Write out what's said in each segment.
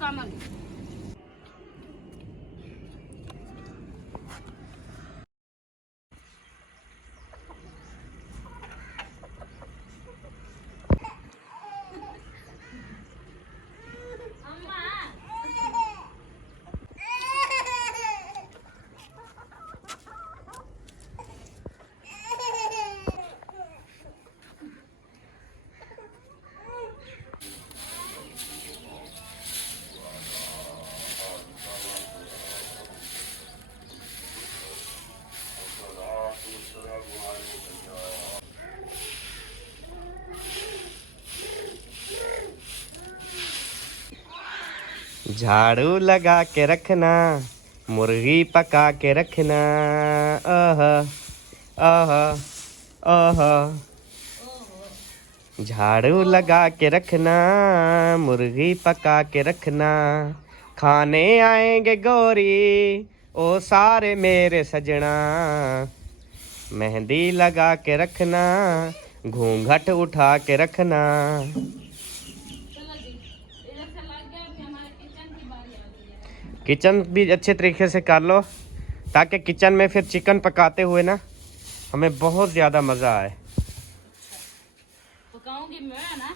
मुकम्मल। झाड़ू लगा के रखना, मुर्गी पका के रखना। आह आह आह। झाड़ू लगा के रखना, मुर्गी पका के रखना। खाने आएंगे गोरी ओ सारे मेरे सजना। मेहंदी लगा के रखना, घूंघट उठा के रखना। किचन भी अच्छे तरीके से कर लो ताकि किचन में फिर चिकन पकाते हुए ना हमें बहुत ज़्यादा मज़ा आए। पकाऊंगी मैं ना।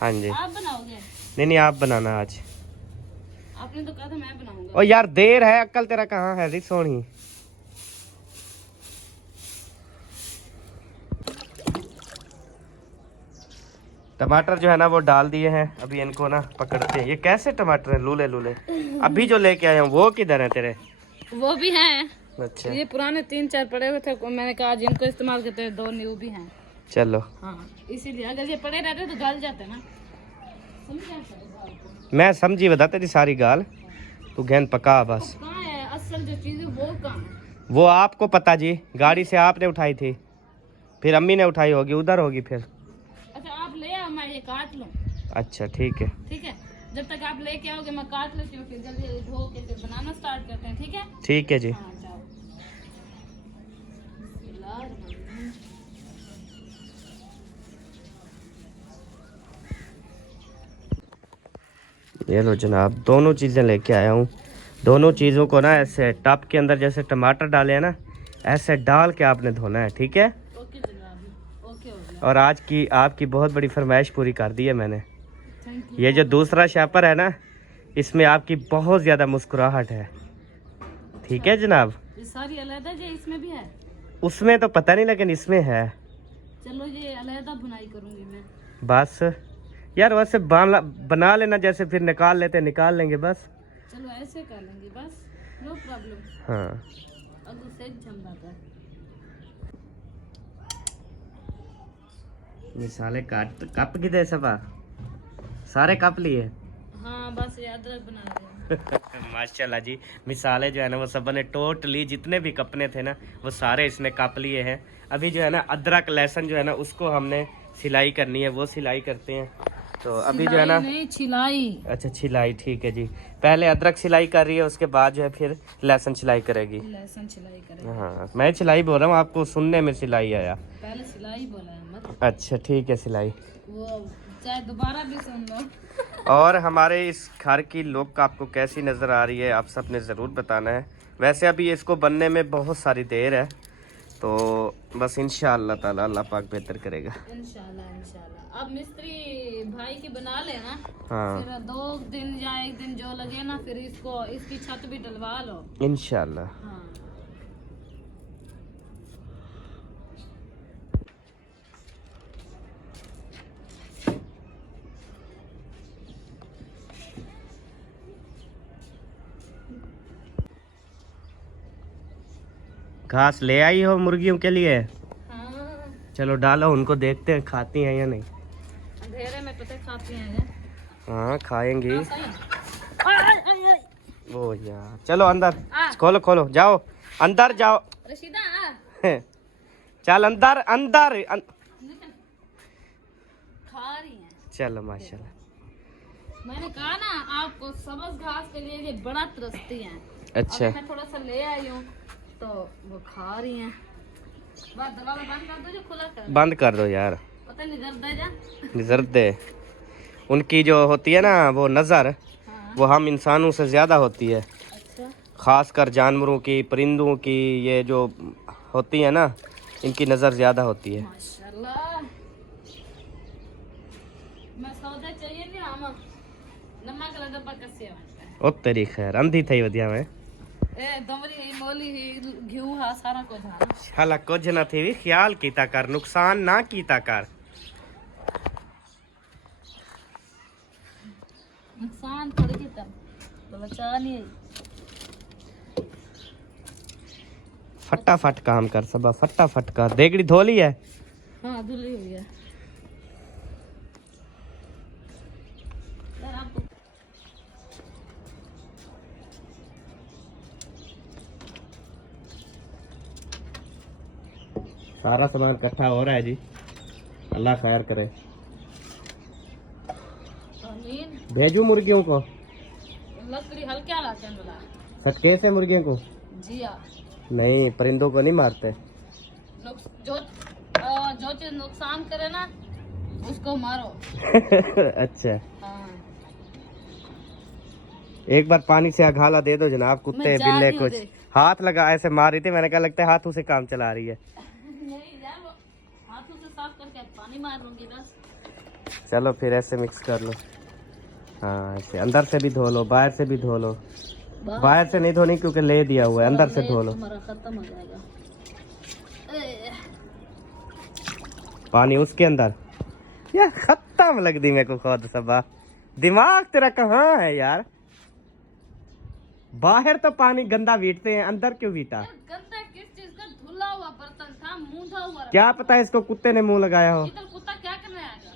हाँ जी। आप बनाओगे? नहीं आप बनाना आज। आपने तो कहा था मैं बनाऊंगा। ओ यार देर है, अक्ल तेरा कहाँ है री सोनी। टमाटर जो है ना वो डाल दिए हैं, अभी इनको ना पकड़ते हैं। ये कैसे टमाटर है लूले लूले? अभी जो लेके आया हूँ वो किधर है तेरे? वो भी हैं। अच्छा ये पुराने 3-4 पड़े हुए थे, मैंने कहा आज इनको इस्तेमाल करते हैं। 2 न्यू भी हैं। चलो हाँ इसीलिए अगर ये पड़े रहते तो गल जाते ना। मैं समझी बता तेरी सारी गाल, तू गहन पका बस। कहाँ है असल जो चीज़ है वो कहाँ है? वो आपको पता जी, गाड़ी से आपने उठाई थी, फिर अम्मी ने उठाई होगी, उधर होगी फिर। अच्छा आप ले आओ, मैं ये काट लूँ। अच्छा ठीक है। ठीक है, जब तक आप लेके आओगे मैं काट लेती हूँ, फिर जल्दी धो के फिर बनाना स्टार्ट करते हैं। ठीक है? ठीक है जी। हाँ जाओ। ये लो जनाब, दोनों चीज़ें लेके आया हूँ। दोनों चीज़ों को ना ऐसे टब के अंदर जैसे टमाटर डाले हैं ना, ऐसे डाल के आपने धोना है। ठीक है? ओके जनाब, ओके हो गया। और आज की आपकी बहुत बड़ी फरमाइश पूरी कर दी है मैंने। Thank you. ये जो दूसरा शैपर है ना, इसमें आपकी बहुत ज़्यादा मुस्कुराहट है। ठीक है जनाब? ये सारी अलग है, इसमें भी है? उसमें तो पता नहीं लेकिन इसमें है। चलो ये अलग बुनाई करूँगी मैं। बस यार वैसे बना लेना, जैसे फिर निकाल लेंगे बस। चलो ऐसे कर लेंगे बस, नो प्रॉब्लम। हाँ अगू से जम जाता है। मिसाले काट कप किधर सबा सारे कप लिए। हाँ बस ये अदरक बना रहे हैं। माशाल्लाह जी, मिसाले जो है ना वो सब ने टोटली जितने भी कपने थे ना वो सारे इसने कप लिए हैं। अभी जो है ना अदरक लहसुन जो है ना उसको हमने सिलाई करनी है, वो सिलाई करते हैं। तो अभी जो है ना नहीं छिलाई। अच्छा छिलाई, ठीक है जी। पहले अदरक सिलाई कर रही है, उसके बाद जो है फिर लहसुन सिलाई करेगी। लहसुन छिलाई करेगी। हाँ मैं सिलाई बोल रहा हूँ, आपको सुनने में सिलाई आया। पहले सिलाई बोला है मत। अच्छा ठीक है सिलाई। वो चाहे दोबारा भी सुन लो। और हमारे इस घर की लुक आपको कैसी नज़र आ रही है आप सब ने ज़रूर बताना है। वैसे अभी इसको बनने में बहुत सारी देर है, तो बस इंशाअल्लाह ताला अल्लाह पाक बेहतर करेगा। इंशाल्लाह इंशाल्लाह। अब मिस्त्री भाई की बना लेना। हाँ फिर 2 दिन या 1 दिन जो लगे ना, फिर इसको इसकी छत भी डलवा लो इंशाअल्लाह। हाँ। घास ले आई हो मुर्गियों के लिए? हाँ चलो डालो, उनको देखते हैं खाती हैं या नहीं। अंधेरे में पता खाती हैं। हाँ खाएंगी आई। वो यार। चलो अंदर खोलो खोलो, जाओ अंदर जाओ। रशीदा चल अंदर अंदर खा रही हैं। चलो माशाल्लाह। मैंने कहा ना आपको, सब्ज घास के लिए ये बड़ा तरसती हैं। अच्छा अभी मैं थोड़ा सा ले आई हूँ तो वो खा रही हैं। बस दरवाजा बंद कर दो, जो खुला कर बंद कर दो यार, पता नहीं जर दे जा। नजर दे। उनकी जो होती है ना वो नजर, हाँ वो हम इंसानों से ज़्यादा होती है, अच्छा। ख़ासकर जानवरों की, परिंदों की, ये जो होती है ना, इनकी नज़र ज़्यादा होती है। माशाल्लाह। मैं सौदा चाहिए नहीं हम नमक का डब्बा कैसे है ओ तेरी खैर अंधी थई वधिया में ए दमरी मोली ही घिऊ हा सारा कुछ हा शाला कुछ ना थी भी ख्याल कीता कर, नुकसान ना कीता कर। नुकसान थोड़ी किता तो बचा नहीं। फटाफट काम कर सबा, फटाफट कर। देगड़ी धोली है? हाँ धुली हुई है यार आपको। सारा सामान इकट्ठा हो रहा है जी, अल्लाह खैर करे। आमीन। भेजू मुर्गियों को? लकड़ी हल्का लाते हैं बोला। सटके से मुर्गियों को? जी हाँ। नहीं, परिंदों को नहीं मारते। जो चीज नुकसान करे ना उसको मारो। अच्छा, हाँ। एक बार पानी से अघाला दे दो जनाब, कुत्ते बिल्ले कुछ हाथ लगा ऐसे मार रही थी, मैंने कहा लगता है हाथों से काम चला रही है। नहीं यार वो हाथों से साफ करके पानी मार लूंगी बस। चलो फिर ऐसे मिक्स कर लो। हाँ ऐसे अंदर से भी धो लो, बाहर से भी धो लो। बाहर से नहीं धोनी क्योंकि ले दिया हुआ है, अंदर से धो लो। तुम्हारा खत्म हो जाएगा पानी उसके अंदर यार खत्म लग दी मेरे को खुद सबा। दिमाग तेरा कहाँ है यार? बाहर तो पानी गंदा बीटते हैं, अंदर क्यों बीटा? गंदा किस चीज का? धुला हुआ बर्तन था, मूंधा हुआ। क्या पता है इसको कुत्ते ने मुंह लगाया हो। इधर कुत्ता क्या करने आएगा?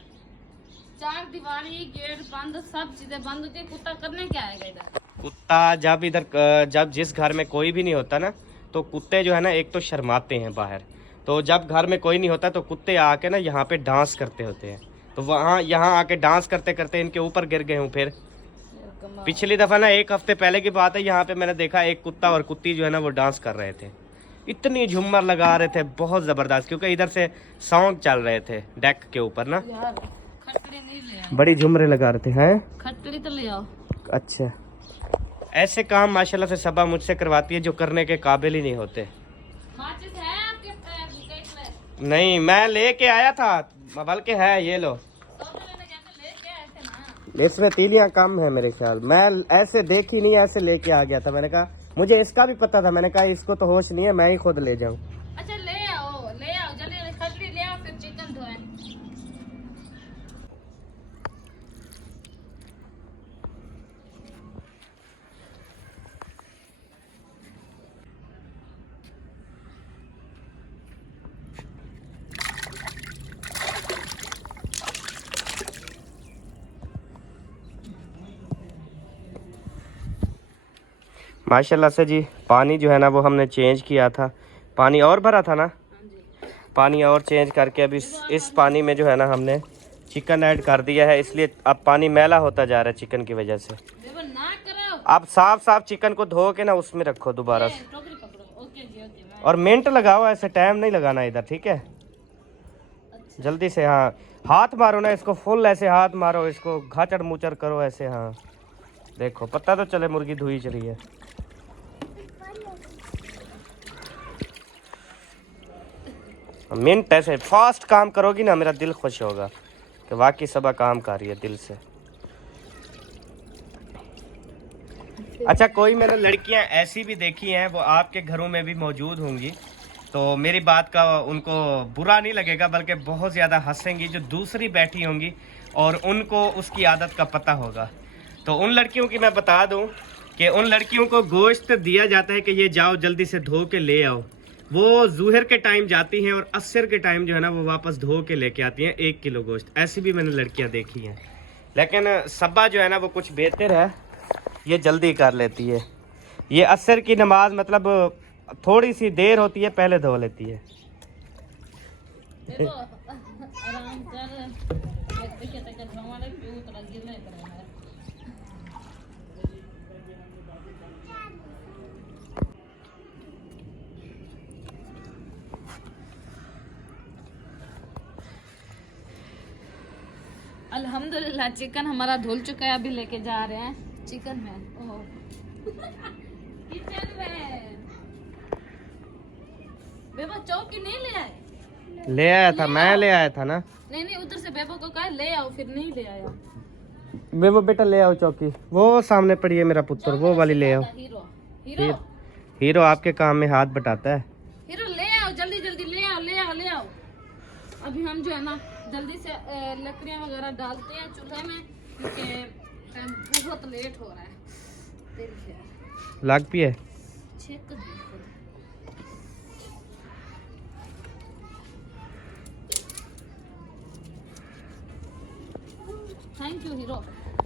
चार दीवारी गेट बंद, सब चीजें बंद होती, कुत्ता करने क्या आएगा इधर? कुत्ता जब इधर जब जिस घर में कोई भी नहीं होता ना, तो कुत्ते जो है ना एक तो शर्माते हैं बाहर। तो जब घर में कोई नहीं होता तो कुत्ते आके ना यहाँ पे डांस करते होते हैं। तो वहाँ यहाँ आके डांस करते करते इनके ऊपर गिर गए हूँ। फिर पिछली दफा ना, एक हफ्ते पहले की बात है, यहाँ पे मैंने देखा एक कुत्ता और कुत्ती जो है ना वो डांस कर रहे थे। इतनी झूमर लगा रहे थे, बहुत जबरदस्त, क्योंकि इधर से सॉन्ग चल रहे थे डेक के ऊपर ना। यार खटड़ी नहीं ले आओ। बड़ी झुमरे लगा रहे थे। हैं खटड़ी तो ले आओ। अच्छा, ऐसे काम माशाल्लाह से सबा मुझसे करवाती है जो करने के काबिल ही नहीं होते। माचिस है आपके बुकेट में? नहीं, मैं लेके आया था, बल्कि है ये लो। सौदा लेने गया तो लेके आए थे ना। इसमें तीलियां कम है मेरे ख्याल। मैं ऐसे देखी नहीं, ऐसे लेके आ गया था। मैंने कहा मुझे इसका भी पता था, मैंने कहा इसको तो होश नहीं है, मैं ही खुद ले जाऊं। अच्छा ले आओ जल्दी खटड़ी ले आओ, फिर चिकन धोए। माशाल्लाह से जी पानी जो है ना वो हमने चेंज किया था। पानी और भरा था ना, पानी और चेंज करके अब इस पानी में जो है ना हमने चिकन ऐड कर दिया है, इसलिए अब पानी मैला होता जा रहा है चिकन की वजह से। ना करो। अब साफ साफ चिकन को धो के ना उसमें रखो दोबारा से, टोकरी पकड़ो। ओके जी ओके। और मिनट लगाओ, ऐसे टाइम नहीं लगाना इधर, ठीक है? अच्छा। जल्दी से। हाँ हाथ मारो ना इसको, फुल ऐसे हाथ मारो इसको, घाचड़ मुचड़ करो ऐसे। हाँ देखो पता तो चले मुर्गी धुई चली है। मिनट ऐसे फास्ट काम करोगी ना, मेरा दिल खुश होगा कि वाकई सबा काम कर रही है दिल से। अच्छा, कोई मैंने लड़कियां ऐसी भी देखी हैं, वो आपके घरों में भी मौजूद होंगी, तो मेरी बात का उनको बुरा नहीं लगेगा, बल्कि बहुत ज़्यादा हंसेंगी, जो दूसरी बैठी होंगी और उनको उसकी आदत का पता होगा। तो उन लड़कियों की मैं बता दूं कि उन लड़कियों को गोश्त दिया जाता है कि ये जाओ जल्दी से धो के ले आओ। वो ज़ुहर के टाइम जाती हैं और असर के टाइम जो है ना वो वापस धो के लेके आती हैं 1 किलो गोश्त। ऐसी भी मैंने लड़कियां देखी हैं। लेकिन सबा जो है ना वो कुछ बेहतर है, ये जल्दी कर लेती है। ये असर की नमाज मतलब थोड़ी सी देर होती है, पहले धो लेती है। देखो आराम कर। देखिए तक हमारे क्यों उतना गिरने कर रहा है। अल्हम्दुलिल्लाह चिकन हमारा धुल चुका है, अभी लेके जा रहे हैं। Chicken man. ओह किचन में बेबो चौकी नहीं ले आए? ले आया था, मैं ले आया था ना। नहीं नहीं, उधर से बेबो को कहा ले आओ, फिर नहीं ले आया। बेबो बेटा ले आओ चौकी, वो सामने पड़ी है मेरा पुत्र, वो वाली ले आओ। हीरो हीरो हीरो आपके काम में हाथ बटाता है। हीरो ले आओ, जल्दी जल्दी ले आओ ले आओ ले आओ। अभी हम जो है ना जल्दी से लकड़ियाँ वगैरह डालते हैं चूल्हे में, क्योंकि टाइम बहुत लेट हो रहा है। लाग पिए चेक कर दो। Thank you hero.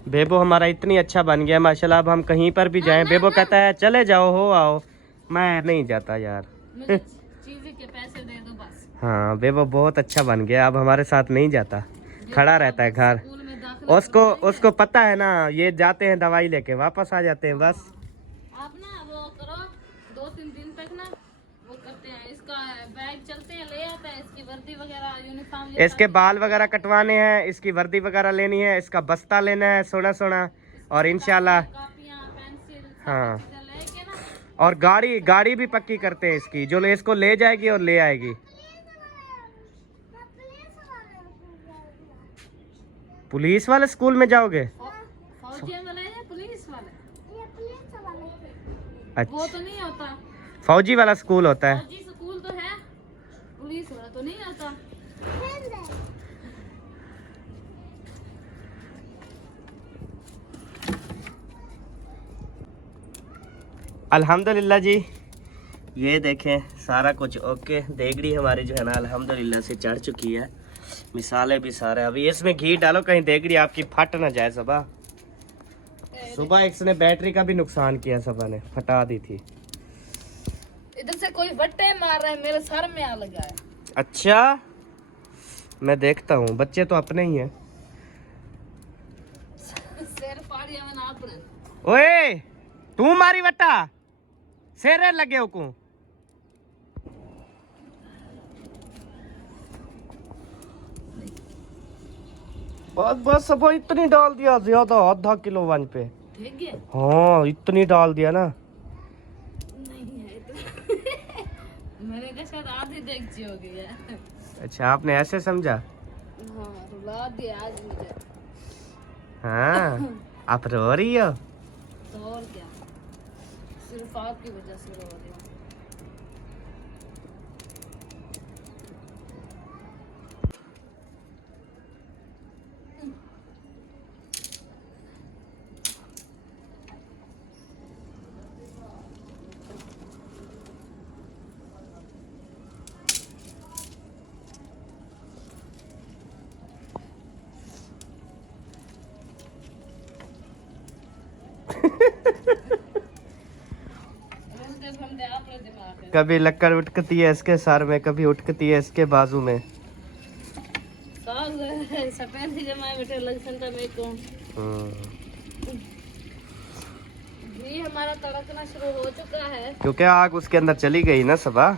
बेबो हमारा इतनी अच्छा बन गया माशाल्लाह, अब हम कहीं पर भी जाएं बेबो कहता है चले जाओ हो आओ, मैं नहीं जाता यार। मुझे चीज़ के पैसे दे दो बस। हाँ बेबो बहुत अच्छा बन गया, अब हमारे साथ नहीं जाता, खड़ा रहता है घर। उसको पता है ना, ये जाते हैं दवाई लेके वापस आ जाते हैं बस। आप ना वो करो 2-3 दिन तक ना वो करते हैं, इसका बैग चलते हैं ले आता है, इसकी वर्दी वगैरह यूनिफॉर्म, इसके बाल वगैरह कटवाने हैं, इसकी वर्दी वगैरह लेनी है, इसका बस्ता लेना है सोना सोना, और इंशाल्लाह कॉपियां पेंसिल हाँ, लेके ना। और गाड़ी भी पक्की करते हैं इसकी, जो इसको ले जाएगी और ले आएगी। पुलिस वाले स्कूल में जाओगे? फौजी वाले या पुलिस वाले? अच्छा, वो तो नहीं होता, फौजी वाला स्कूल होता है। फौजी स्कूल तो है, पुलिस वाला तो नहीं होता। अल्हम्दुलिल्लाह जी, ये देखें सारा कुछ ओके, देगड़ी हमारी जो है ना अल्हम्दुलिल्लाह से चढ़ चुकी है, मिसाले भी सारे। अभी इसमें घी डालो कहीं देगड़ी आपकी फट ना जाए। सुबह इसने बैटरी का भी नुकसान किया, सबा ने फटा दी थी। इधर से कोई बट्टे मार रहा है, मेरे सर में आ लगा है। अच्छा मैं देखता हूँ, बच्चे तो अपने ही हैं। सिर फाड़िया में ना अपने। ओए तू मारी बट्टा शेरे लगे हो को। बस अब इतनी डाल दिया, ज्यादा आधा किलो वन पे। ठीक है हाँ इतनी डाल दिया ना। नहीं है इतना। मैंने कहा शायद आधी देख हो गई है। अच्छा आपने ऐसे समझा? हाँ रुला दिया आज मुझे। हाँ आप रो रही हो? तो और क्या, सिर्फ आपकी वजह से रो रही हूँ। कभी लक्कड़ उठकती है इसके सर में, कभी उठकती है इसके बाजू में। सफेद बैठे लक्षण में को घी हमारा तड़कना शुरू हो चुका है, क्योंकि आग उसके अंदर चली गई ना सबा।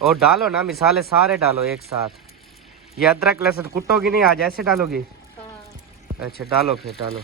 और डालो ना मिसाले सारे डालो एक साथ। ये अदरक लहसुन कुटोगी नहीं आज, ऐसे डालोगी? हाँ। अच्छा डालो फिर डालो।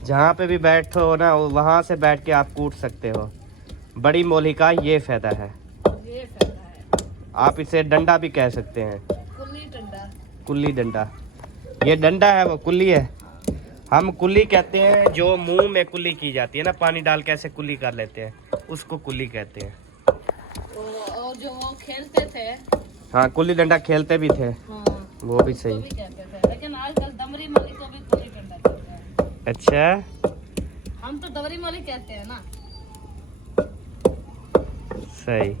जहाँ पे भी बैठो हो ना वहाँ से बैठ के आप कूट सकते हो। बड़ी मोली का ये फायदा है, आप इसे डंडा भी कह सकते हैं। कुल्ली डंडा, ये डंडा है वो कुल्ली है। हम कुल्ली कहते हैं जो मुंह में कुल्ली की जाती है ना, पानी डाल के ऐसे कुल्ली कर लेते हैं, उसको कुल्ली कहते हैं। और जो वो खेलते थे, हाँ कुल्ली डंडा खेलते भी थे। हाँ, वो भी सही। भी कहते थे, लेकिन आजकल दमरी मोली को भी कुल्ली डंडा कहते हैं। अच्छा हम तो दमरी मोली कहते हैं ना। सही।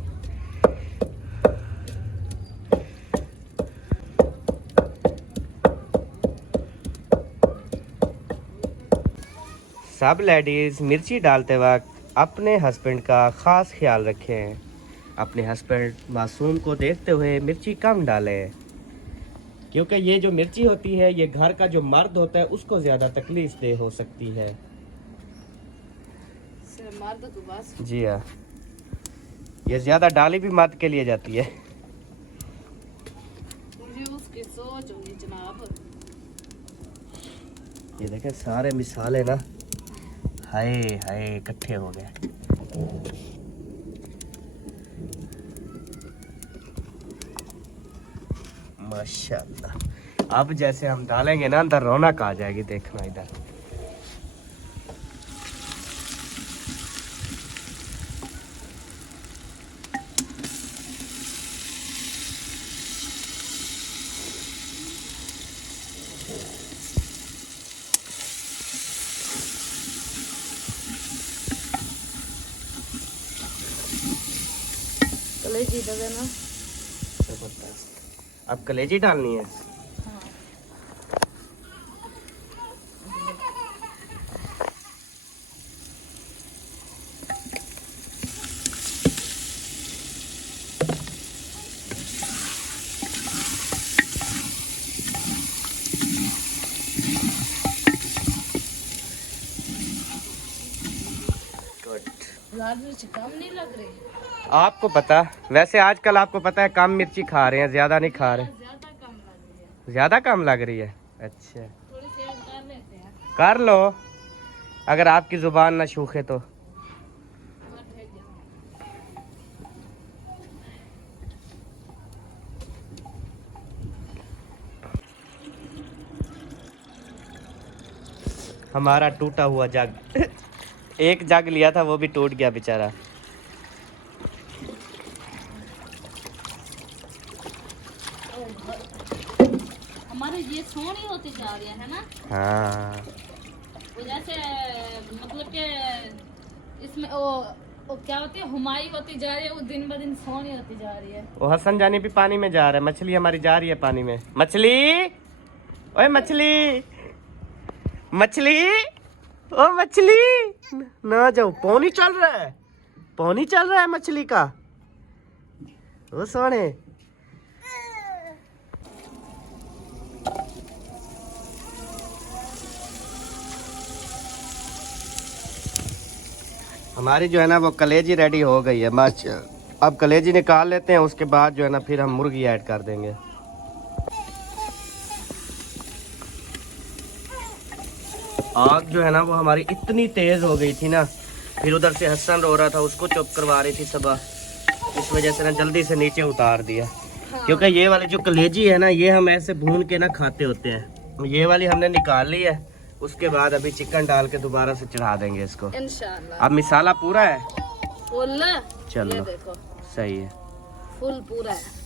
सब लेडीज़ मिर्ची डालते वक्त अपने हस्बैंड का ख़ास ख्याल रखें। अपने हस्बैंड मासूम को देखते हुए मिर्ची कम डालें, क्योंकि ये जो मिर्ची होती है ये घर का जो मर्द होता है उसको ज़्यादा तकलीफ दे हो सकती है। मर्द तो बस। जी हाँ, ये ज़्यादा डाली भी मर्द के लिए जाती है। मुझे उसकी सोच होगी जनाब। ये देखें सारे मिसाले ना हाय हाय इकट्ठे हो गए। माशाल्लाह। अब जैसे हम डालेंगे ना अंदर रौनक आ जाएगी, देखना इधर। कलेजी दे देना। जबरदस्त। अब कलेजी डालनी है। हाँ। लाल मिर्च कम नहीं लग रही? आपको पता, वैसे आजकल आपको पता है कम मिर्ची खा रहे हैं, ज्यादा नहीं खा रहे। ज्यादा कम लग रही है। ज्यादा कम लग रही है? अच्छा, थोड़ी सी और कर लेते हैं। कर लो, अगर आपकी जुबान ना सूखे तो। हमारा टूटा हुआ जग एक जग लिया था वो भी टूट गया बेचारा। हमारे ये सोनी होती जा रही है ना। हाँ, वो जैसे मतलब के इसमें वो क्या होती है, हुमाई होती जा रही है, वो दिन ब दिन सोनी होती जा रही है। वो हसन जानी भी पानी में जा रहा है, मछली हमारी जा रही है पानी में। मछली, ओए मछली, मछली, ओ मछली, ना जाओ, पानी चल रहा है, पानी चल रहा है मछली का। ओ सोने, हमारी जो है ना वो कलेजी रेडी हो गई है। माशाल्लाह, अब कलेजी निकाल लेते हैं, उसके बाद जो है ना फिर हम मुर्गी ऐड कर देंगे। आग जो है ना वो हमारी इतनी तेज हो गई थी ना, फिर उधर से हसन रो रहा था, उसको चुप करवा रही थी सबा, इस वजह से ना जल्दी से नीचे उतार दिया। हाँ। क्योंकि ये वाली जो कलेजी है ना ये हम ऐसे भून के ना खाते होते हैं, ये वाली हमने निकाल ली है। उसके बाद अभी चिकन डाल के दोबारा से चढ़ा देंगे इसको इंशाल्लाह। अब मिसाला पूरा है, फुल। चलो ये देखो सही है, फुल पूरा है।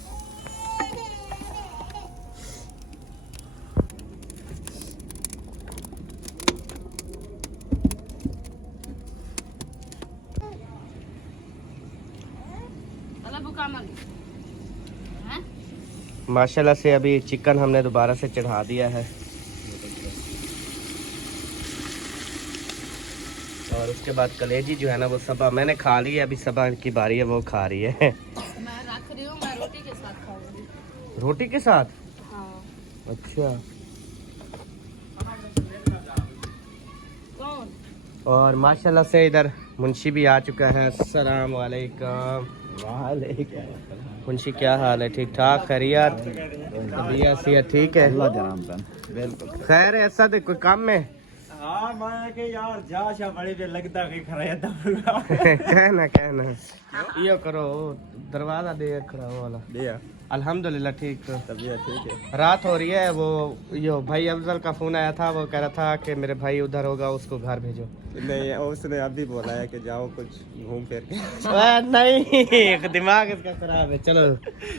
माशाल्लाह से अभी चिकन हमने दोबारा से चढ़ा दिया है। और उसके बाद कलेजी जो है ना वो सबा मैंने खा ली है, अभी सबा की बारी है, वो खा रही है। मैं रख रही हूँ, मैं रोटी के साथ खाऊंगी। रोटी के साथ? हाँ। अच्छा। कौन? और माशाल्लाह से इधर मुंशी भी आ चुका है। अस्सलाम वालेकुम। वालेकुम। मुंशी क्या हाल है? ठीक ठाक? खैरियत? तबीयत सेहत ठीक है? बिल्कुल खैर है, ऐसा तो कोई काम है? हाँ मैं के यार जा बड़ी देर लगता कि खड़ा कहना कहना यो करो, दरवाजा दे खड़ा हो वाला। दिया अल्हम्दुलिल्लाह ठीक। तो तबीयत ठीक है। रात हो रही है, वो यो भाई अफजल का फोन आया था, वो कह रहा था कि मेरे भाई उधर होगा, उसको घर भेजो। नहीं उसने अभी बोला है कि जाओ कुछ घूम फिर के। नहीं दिमाग इसका खराब है। चलो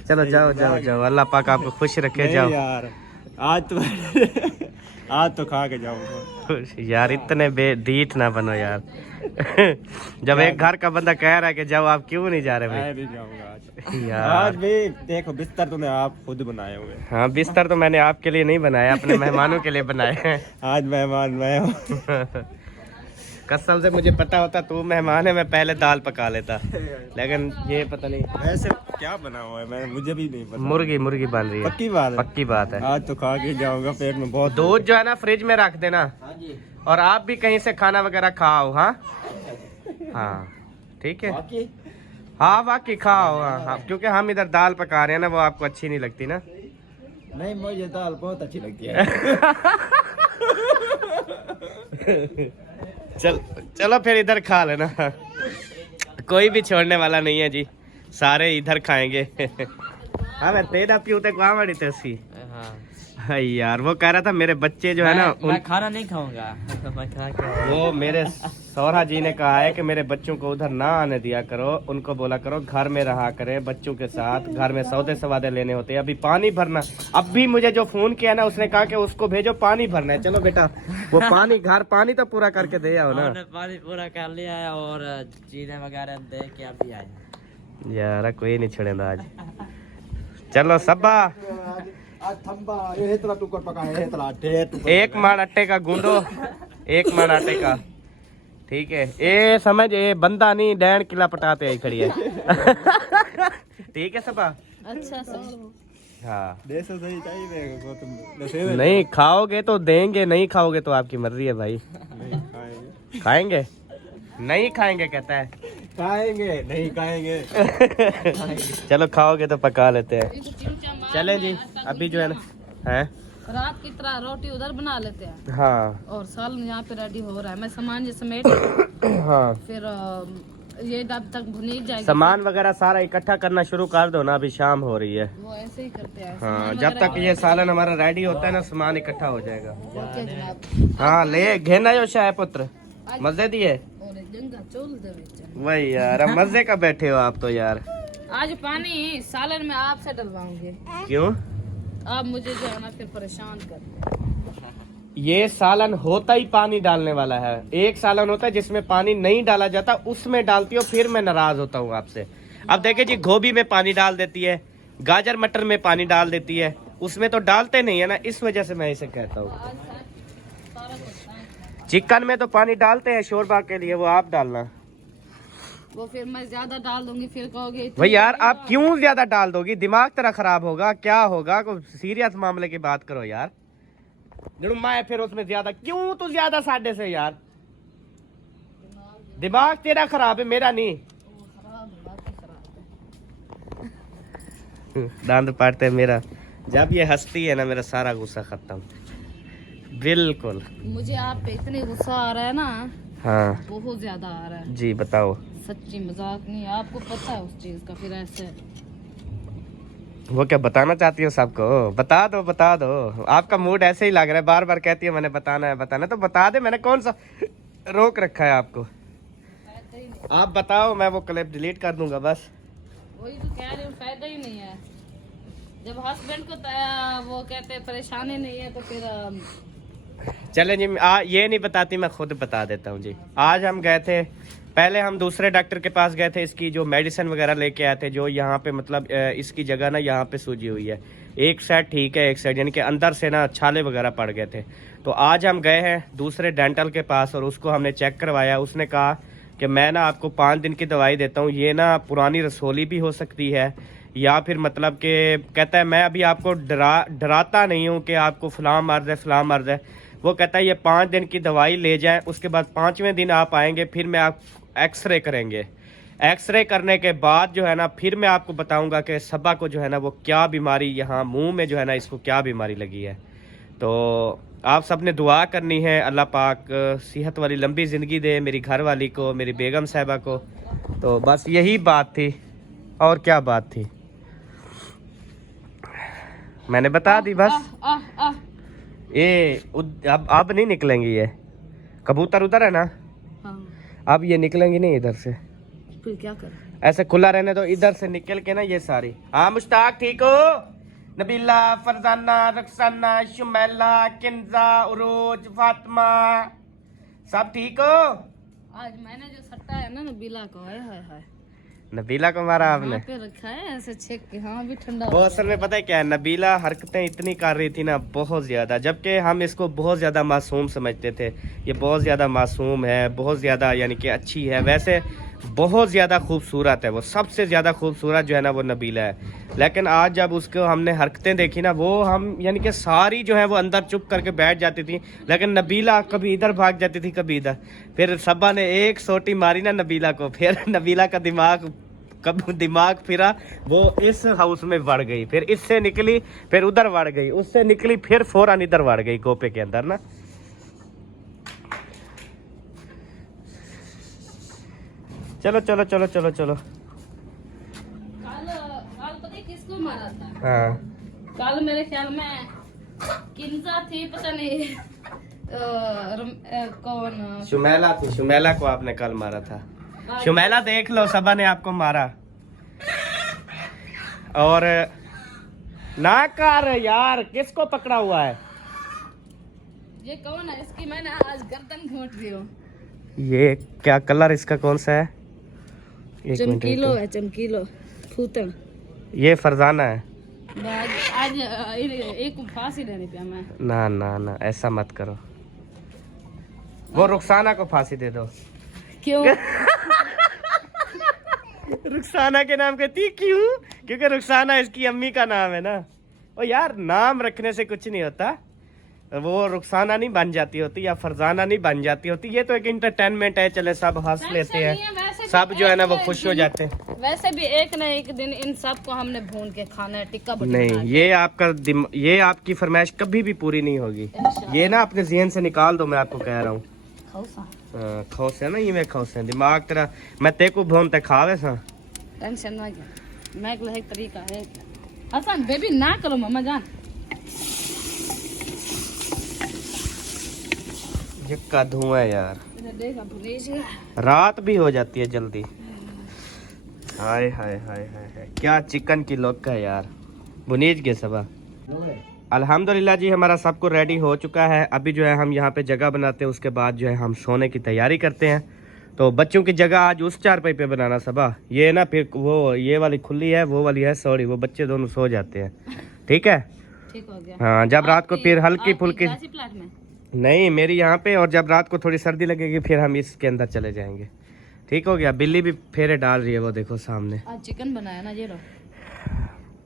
चलो जाओ जाओ जाओ, अल्लाह पाक आपको खुश रखे। जाओ यार आज तो खा के जाऊंगा यार, इतने बेदीठ ना बनो यार। जब एक घर का बंदा कह रहा है कि जाओ, आप क्यों नहीं जा रहे भाई? मैं नहीं जाऊंगा आज। यार आज भी देखो बिस्तर तूने आप खुद बनाए हुए। हाँ, बिस्तर तो मैंने आपके लिए नहीं बनाया, अपने मेहमानों के लिए बनाए हैं। आज मेहमान मैं हूँ। कसम से मुझे पता होता तू मेहमान है मैं पहले दाल पका लेता, लेकिन ये पता नहीं वैसे क्या बना हुआ है मैं मुझे भी नहीं पता। मुर्गी बन रही है। पक्की बात है। पक्की बात है। आज तो खा के जाऊंगा, पेट में बहुत दूध जो है ना फ्रिज में रख देना, और आप भी कहीं से खाना वगैरह खाओ। हाँ हाँ ठीक है। हाँ बाकी खाओ। हाँ क्योंकि हम इधर दाल पका रहे हैं ना, वो आपको अच्छी नहीं लगती ना। नहीं, मुझे दाल बहुत अच्छी लगती है। चलो फिर इधर खा लेना, कोई भी छोड़ने वाला नहीं है जी, सारे इधर खाएंगे। हाँ मैं तेरा प्यूते कहाँ बड़ी तेसी। हाँ यार वो कह रहा था मेरे बच्चे जो है ना मैं खाना नहीं खाऊंगा। मैं खा के वो मेरे सौरा जी ने कहा है कि मेरे बच्चों को उधर ना आने दिया करो, उनको बोला करो घर में रहा करें बच्चों के साथ, घर में सौदे सवादे लेने होते हैं। अभी पानी भरना, अब भी मुझे जो फोन किया ना उसने कहा कि उसको भेजो पानी भरना है। चलो बेटा वो पानी घर पानी तो पूरा करके दे आओ ना। पानी पूरा कर लिया है और चीजें वगैरह दे के अभी आए। यार कोई नहीं छोड़ेगा आज। चलो सब्बा एक मार आटे का गूंदो, एक मार आटे का, ठीक है। ये समझ ये बंदा नहीं डैन किला पटाते आई खड़ी है। ठीक है सब्बा। अच्छा सही। हाँ देशो सही चाहिए। नहीं खाओगे तो देंगे, नहीं खाओगे तो आपकी मर्जी है भाई। खाएंगे नहीं खाएंगे कहता है। खाएंगे नहीं खाएंगे। चलो खाओगे तो पका लेते हैं। चले जी अभी जो है ना है रात की तरह रोटी उधर बना लेते हैं। हाँ और सालन यहाँ पे रेडी हो रहा है, मैं सामान ये समेट हाँ फिर ये जब तक भुनी जाएगी सामान वगैरह सारा इकट्ठा करना शुरू कर दो ना, अभी शाम हो रही है। वो ऐसे ही करते हैं। हाँ सामान जब वगैरह तक ये सालन हमारा रेडी होता है ना सामान इकट्ठा हो जाएगा। ओके जनाब। हाँ ले घेना जो शाह पुत्र मजे दिए और एक गंगा चोल दे विच। वही यार अब मजे का बैठे हो आप तो यार। आज पानी सालन में आपसे डलवाऊंगे, क्यों? आप मुझे जो है ना फिर परेशान कर। ये सालन होता ही पानी डालने वाला है। एक सालन होता है जिसमें पानी नहीं डाला जाता, उसमें डालती हो फिर मैं नाराज होता हूँ आपसे। अब देखिए जी गोभी में पानी डाल देती है, गाजर मटर में पानी डाल देती है, उसमें तो डालते नहीं है ना, इस वजह से मैं इसे कहता हूँ। चिकन में तो पानी डालते हैं शोरबा के लिए, वो आप डालना। वो फिर मैं ज्यादा डाल दूंगी, फिर कहोगे भाई यार आप क्यों ज्यादा डाल दोगी, दिमाग तेरा खराब होगा, क्या होगा? कोई सीरियस मामले की बात करो यार। मैं फिर उसमें ज्यादा क्यों, तू ज्यादा साढ़े से यार, दिमाग तेरा खराब है मेरा नहीं। दांत पाटते मेरा, जब ये हंसती है ना मेरा सारा गुस्सा खत्म बिल्कुल। मुझे आप पे इतने गुस्सा आ रहा है ना, हाँ बहुत ज्यादा आ रहा है जी बताओ। सच्ची मजाक नहीं, आपको पता है उस चीज का। फिर ऐसे वो क्या बताना चाहती हो सबको? बता दो बता दो, आपका मूड ऐसे ही लग रहा है, बार बार कहती है मैंने बताना है बताना है, तो बता दे। मैंने कौन सा रोक रखा है आपको? आप बताओ, मैं वो क्लिप डिलीट कर दूंगा बस। वही तो कह रही हूँ, फायदा ही नहीं है। जब हस्बैंड को वो कहते हैं परेशानी नहीं है तो फिर चले जी ये नहीं बताती, मैं खुद बता देता हूँ जी। आज हम गए थे, पहले हम दूसरे डॉक्टर के पास गए थे, इसकी जो मेडिसिन वगैरह लेके आए थे, जो यहाँ पे मतलब इसकी जगह ना यहाँ पे सूजी हुई है, एक साइड ठीक है, एक साइड यानी कि अंदर से ना छाले वगैरह पड़ गए थे। तो आज हम गए हैं दूसरे डेंटल के पास और उसको हमने चेक करवाया। उसने कहा कि मैं ना आपको 5 दिन की दवाई देता हूँ, ये ना पुरानी रसोली भी हो सकती है, या फिर मतलब कि कहता है मैं अभी आपको डराता नहीं हूँ कि आपको फलां मर्ज है फलां मर्ज है। वो कहता है ये 5 दिन की दवाई ले जाएं, उसके बाद 5वें दिन आप आएंगे, फिर मैं आप एक्सरे करेंगे। एक्सरे करने के बाद जो है ना फिर मैं आपको बताऊंगा कि सबा को जो है ना वो क्या बीमारी, यहाँ मुंह में जो है ना इसको क्या बीमारी लगी है। तो आप सब ने दुआ करनी है, अल्लाह पाक सेहत वाली लंबी ज़िंदगी दे मेरी घर वाली को, मेरी बेगम साहिबा को। तो बस यही बात थी, और क्या बात थी मैंने बता दी बस। ये अब नहीं निकलेंगी, ये कबूतर उधर है ना, हाँ। अब ये निकलेंगी नहीं इधर से, फिर क्या करें? ऐसे खुला रहने दो, इधर से निकल के ना ये सारी। हाँ मुश्ताक ठीक हो? नबीला, फरजाना, रक्साना, शुमैला, किंजा, उरूज, फातिमा, सब ठीक हो? आज मैंने जो सट्टा है ना नबीला को, हाय हाय हाय। नबीला को मारा आपने? वहाँ पे रखा है ऐसे छेक के, हाँ भी ठंडा वो असल में पता है क्या है, नबीला हरकतें इतनी कर रही थी ना बहुत ज्यादा, जबकि हम इसको बहुत ज्यादा मासूम समझते थे। ये बहुत ज्यादा मासूम है, बहुत ज्यादा यानी कि अच्छी है, वैसे बहुत ज्यादा खूबसूरत है। वो सबसे ज्यादा खूबसूरत जो है ना वो नबीला है। लेकिन आज जब उसको हमने हरकतें देखी ना, वो हम यानी कि सारी जो है वो अंदर चुप करके बैठ जाती थी, लेकिन नबीला कभी इधर भाग जाती थी कभी इधर। फिर सबा ने एक सोटी मारी ना नबीला को, फिर नबीला का कब दिमाग फिरा, वो इस हाउस में बढ़ गई, फिर इससे निकली, फिर उधर बढ़ गई, उससे निकली, फिर फौरन इधर बढ़ गई गोपे के अंदर ना। चलो चलो चलो चलो चलो। काल पता है किसको मारा था? हाँ काल मेरे ख्याल में किंजा थी, पता नहीं कौन। शुमैला थी, शुमैला को आपने कल मारा था। शुमैला देख लो, सबा ने आपको मारा। और ना कर यार, किसको पकड़ा हुआ है? ये कौन है? इसकी मैंने आज गर्दन घोट दी हूँ। ये क्या कलर इसका कौन सा है? एक मिनट, चमकीलो है, चमकीलो फूतन। ये फरजाना है। आज एक फांसी देनी पे मैं। ना ना ना, ऐसा मत करो। वो रुखसाना को फांसी दे दो। क्यों? रुखसाना के नाम कहती क्यों? क्योंकि रुखसाना इसकी अम्मी का नाम है ना। ओ यार, नाम रखने से कुछ नहीं होता। वो रुखसाना नहीं बन जाती होती या फरजाना नहीं बन जाती होती। ये तो एक इंटरटेनमेंट है, चले सब हंस लेते हैं, सब जो है ना वो खुश हो जाते हैं। वैसे भी एक न एक दिन इन सब को हमने भून के खाना है, टिक्का बना नहीं, ये आपकी फरमाइश कभी भी पूरी नहीं होगी। ये ना अपने जहन से निकाल दो, मैं आपको कह रहा हूँ। खौस है ना, ये में खौस है दिमाग तेरा। मैं ते को भूनते खावे सा। टेंशन ना क्या, मैं एक तरीका है। हसन बेबी ना करो मम्मा जान। का धुआं है यार, देखा पुलिस रात भी हो जाती है जल्दी। हाय हाय हाय हाय हाय, क्या चिकन की लुक है यार। बुनीज के सबा अल्हम्दुलिल्लाह जी, हमारा सब कुछ रेडी हो चुका है। अभी जो है हम यहाँ पे जगह बनाते हैं, उसके बाद जो है हम सोने की तैयारी करते हैं। तो बच्चों की जगह आज उस चारपाई पे बनाना सबा। ये ना फिर वो ये वाली खुली है, वो वाली है, सॉरी, वो बच्चे दोनों सो जाते हैं। ठीक है, ठीक हो गया। हाँ, जब रात को फिर हल्की फुल्की प्लाट में नहीं, मेरी यहाँ पे, और जब रात को थोड़ी सर्दी लगेगी फिर हम इसके अंदर चले जाएंगे। ठीक हो गया। बिल्ली भी फेरे डाल रही है, वो देखो सामने। आज चिकन बनाया ना, ये लो।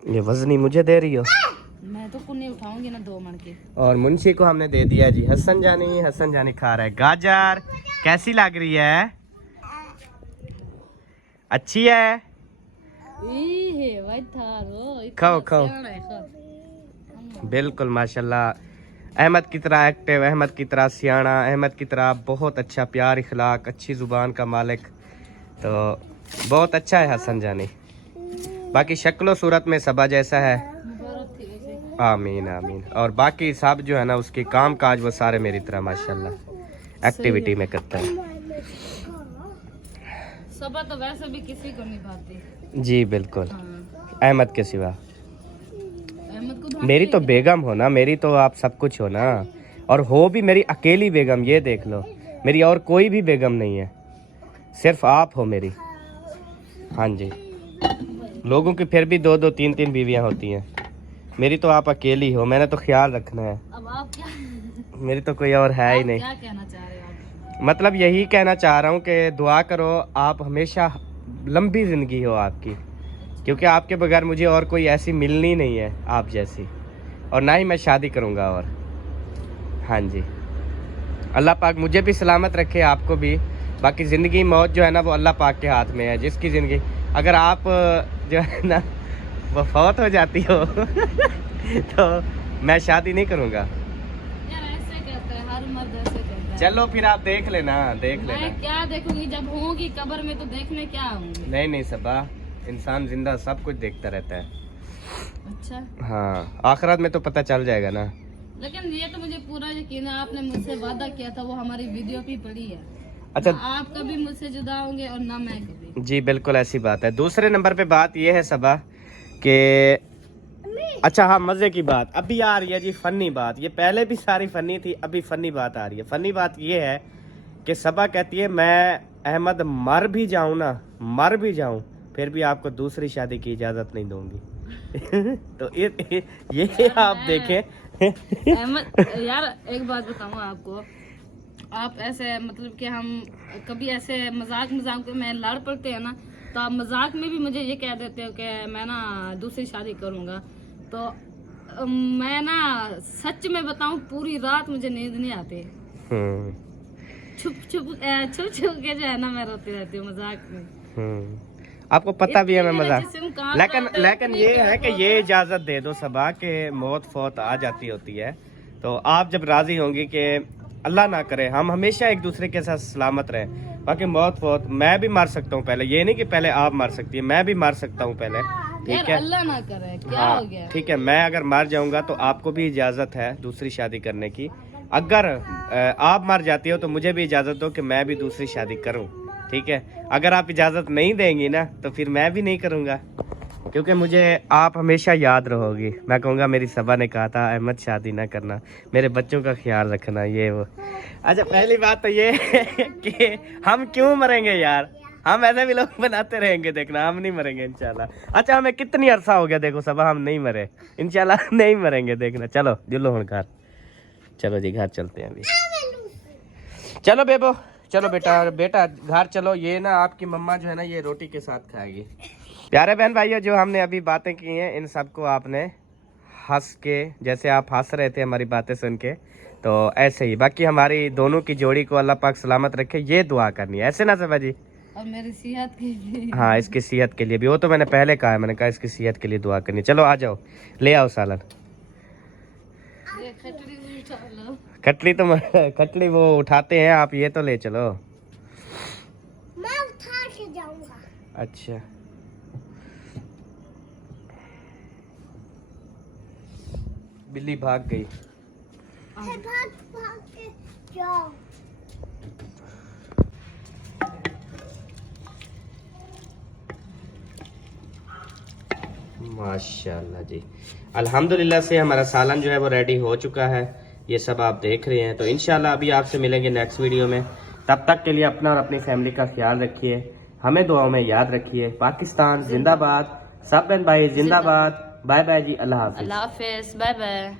ये वजनी मुझे दे रही हो? मैं तो कुछ नहीं उठाऊंगी ना, 2 मन की। और मुंशी को हमने दे दिया जी हसन जानी खा रहा है गाजर। कैसी लग रही है? अच्छी है? खाओ खाओ, बिल्कुल माशाल्लाह। अहमद की तरह एक्टिव, अहमद की तरह सियाना, अहमद की तरह बहुत अच्छा प्यार इखलाक, अच्छी ज़ुबान का मालिक। तो बहुत अच्छा है हसन जानी। बाकी शक्लो सूरत में सबा जैसा है। आमीन आमीन। और बाकी सब जो है ना उसके काम काज वो सारे मेरी तरह माशाल्लाह एक्टिविटी में करता है। सबा तो वैसे भी किसी को नहीं भाती जी बिल्कुल, हाँ। अहमद के सिवा। अहमद को मेरी तो बेगम हो ना, मेरी तो आप सब कुछ हो ना, और हो भी मेरी अकेली बेगम। ये देख लो, मेरी और कोई भी बेगम नहीं है, सिर्फ आप हो मेरी। हाँ जी, लोगों की फिर भी 2-2 3-3 बीवियां होती हैं, मेरी तो आप अकेली हो। मैंने तो ख्याल रखना है। अब आप क्या, मेरी तो कोई और है ही नहीं। क्या कहना चाह रहे हो आप? मतलब यही कहना चाह रहा हूँ कि दुआ करो आप हमेशा लंबी ज़िंदगी हो आपकी, क्योंकि आपके बगैर मुझे और कोई ऐसी मिलनी नहीं है आप जैसी, और ना ही मैं शादी करूँगा। और हाँ जी, अल्लाह पाक मुझे भी सलामत रखे, आपको भी। बाकी ज़िंदगी मौत जो है ना वो अल्लाह पाक के हाथ में है। जिसकी ज़िंदगी, अगर आप जो है ना वफात हो जाती हो तो मैं शादी नहीं करूँगा। यार ऐसे कहते हैं, हर मर्द ऐसे कहता है। चलो फिर आप देख लेना, देख लेना। मैं क्या देखूंगी, जब होंगी कब्र में तो देखने क्या आऊंगी। नहीं नहीं सबा, इंसान जिंदा सब कुछ देखता रहता है। अच्छा, हाँ, आखिरत में तो पता चल जाएगा ना। लेकिन ये तो मुझे पूरा यकीन है, आपने मुझसे वादा किया था, वो हमारी वीडियो पे पड़ी है। अच्छा, ना आप कभी मुझसे जुदा होंगे और ना मैं कभी। जी बिल्कुल ऐसी बात है। दूसरे नंबर पे बात ये है सबा कि अच्छा हाँ, मज़े की बात अभी आ रही है जी, फ़नी बात। ये पहले भी सारी फ़नी थी, अभी फ़नी बात आ रही है। फ़नी बात ये है कि सबा कहती है मैं अहमद मर भी जाऊँ ना, मर भी जाऊँ फिर भी आपको दूसरी शादी की इजाज़त नहीं दूंगी। तो ये आप देखें। अहमद यार एक बात बताऊँ आपको, आप ऐसे मतलब कि हम कभी ऐसे मजाक में लड़ पड़ते हैं ना, तो आप मजाक में भी मुझे ये कह देते हो कि मैं ना दूसरी शादी करूँगा। तो मैं ना सच में बताऊँ, पूरी रात मुझे नींद नहीं आती। छुप छुप के जो है ना मैं रोती रहती हूँ मजाक में। आपको पता भी है मैं मजाक, जिसम काम लेकिन ये है कि ये इजाज़त दे दो सबा के मौत फौत आ जाती होती है, तो आप जब राजी होंगी कि अल्लाह ना करे हम हमेशा एक दूसरे के साथ सलामत रहें, बाकी मौत फौत मैं भी मार सकता हूँ पहले, ये नहीं कि पहले आप मार सकती है, मैं भी मार सकता हूँ पहले, ठीक है? अल्लाह ना करे, क्या हाँ, हो गया? ठीक है, मैं अगर मार जाऊंगा तो आपको भी इजाज़त है दूसरी शादी करने की। अगर आप मर जाती हो तो मुझे भी इजाज़त दो कि मैं भी दूसरी शादी करूं, ठीक है? अगर आप इजाज़त नहीं देंगी ना तो फिर मैं भी नहीं करूंगा, क्योंकि मुझे आप हमेशा याद रहोगी। मैं कहूँगा मेरी सबा ने कहा था अहमद शादी ना करना, मेरे बच्चों का ख्याल रखना, ये वो। अच्छा, पहली बात तो ये कि हम क्यों मरेंगे यार, हम ऐसे भी लोग बनाते रहेंगे, देखना हम नहीं मरेंगे इंशाल्लाह। अच्छा, हमें कितनी अरसा हो गया देखो सबा हम नहीं मरे, इंशाल्लाह नहीं मरेंगे, देखना। चलो जुल्लो हुण घर, चलो जी घर चलते हैं अभी। चलो बेबो, चलो बेटा घर चलो। ये ना आपकी मम्मा जो है ना ये रोटी के साथ खाएगी। प्यारे बहन भाइयों, जो हमने अभी बातें की हैं इन सबको आपने हंस के, जैसे आप हंस रहे थे हमारी बातें सुन के, तो ऐसे ही बाकी हमारी दोनों की जोड़ी को अल्लाह पाक सलामत रखे, ये दुआ करनी है, ऐसे ना सबा जी? और मेरी सेहत के लिए। हाँ, इसकी सेहत के लिए भी, वो तो मैंने पहले कहा है, मैंने कहा इसकी सेहत के लिए दुआ करनी। चलो आ जाओ, ले आओ सालन। खटली वो उठाते हैं, आप ये तो ले चलो। मैं उठा के जाऊंगा। अच्छा, बिल्ली भाग गई। भाग के जाओ। माशाल्लाह जी, अल्हम्दुलिल्लाह से हमारा सालन जो है वो रेडी हो चुका है, ये सब आप देख रहे हैं। तो इंशाल्लाह अभी आपसे मिलेंगे नेक्स्ट वीडियो में, तब तक के लिए अपना और अपनी फैमिली का ख्याल रखिए, हमें दुआओं में याद रखिए। पाकिस्तान जिंदाबाद, सब बहन भाई जिंदाबाद। बाय बाय जी, अल्लाह हाफिज। अल्लाह हाफिज, बाय बाय।